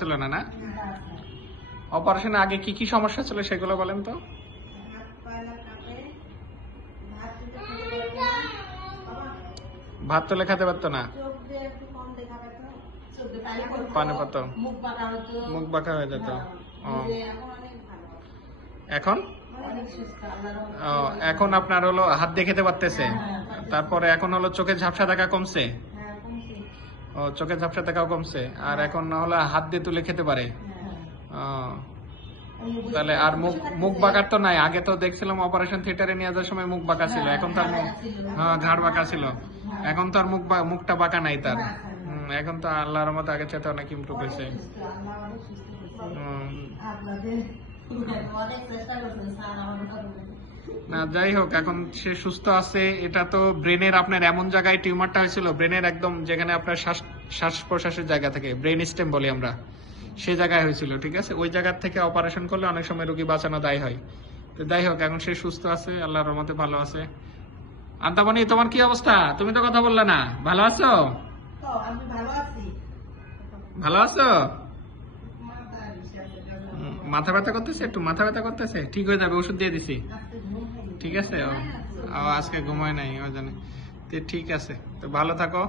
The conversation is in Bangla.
ছিল না, না? অপারেশনের আগে কি কি সমস্যা ছিল সেগুলো বলেন তো। ভাত তুলে খেতে পারতো না, পানি পড়ত, মুখ বাঁকা হয়ে যেত। এখন এখন আপনার হলো হাত দিয়ে খেতে পারতেছে, তারপরে এখন হলো চোখে ঝাপসা দেখা কমছে, ও চোখে ঝাপসা দেখাও কমছে, আর এখন না হলে হাত দিয়ে তুলে খেতে পারে। তাহলে আর মুখ বাঁকার তো নাই, আগে তো দেখছিলাম অপারেশন থিয়েটারে নিয়ে যাওয়ার সময় মুখ বাঁকা ছিল, এখন তার ঘাড় বাঁকা ছিল, এখন তো আর মুখটা বাঁকা নাই তার। এখন তো আল্লাহর মতো আগের চাইতে অনেক ইমপ্রুভ হয়েছে। না যাই হোক, এখন সে সুস্থ আছে। এটা তো ব্রেনের আপনার এমন জায়গায় টিউমারটা হয়েছিল, ব্রেনের একদম যেখানে আপনার শ্বাস প্রশ্বাসের জায়গা থেকে, ব্রেন স্টেম বলি আমরা, সে জায়গায় হয়েছিল, ঠিক আছে? ওই জায়গা থেকে অপারেশন করলে অনেক সময় রোগী বাঁচানো দায় হয়। তো যাই হোক, এখন সে সুস্থ আছে, আল্লাহর রহমতে ভালো আছে। আন্তামণি, তোমার কি অবস্থা? তুমি তো কথা বললে না। ভালো আছো? ভালো আছো? মাথা ব্যথা করতেছে, একটু মাথা ব্যথা করতেছে, ঠিক হয়ে যাবে, ওষুধ দিয়ে দিছি, ঠিক আছে? আজকে ঘুমায় নাই, ও জানে। ঠিক আছে, তো ভালো থাকো।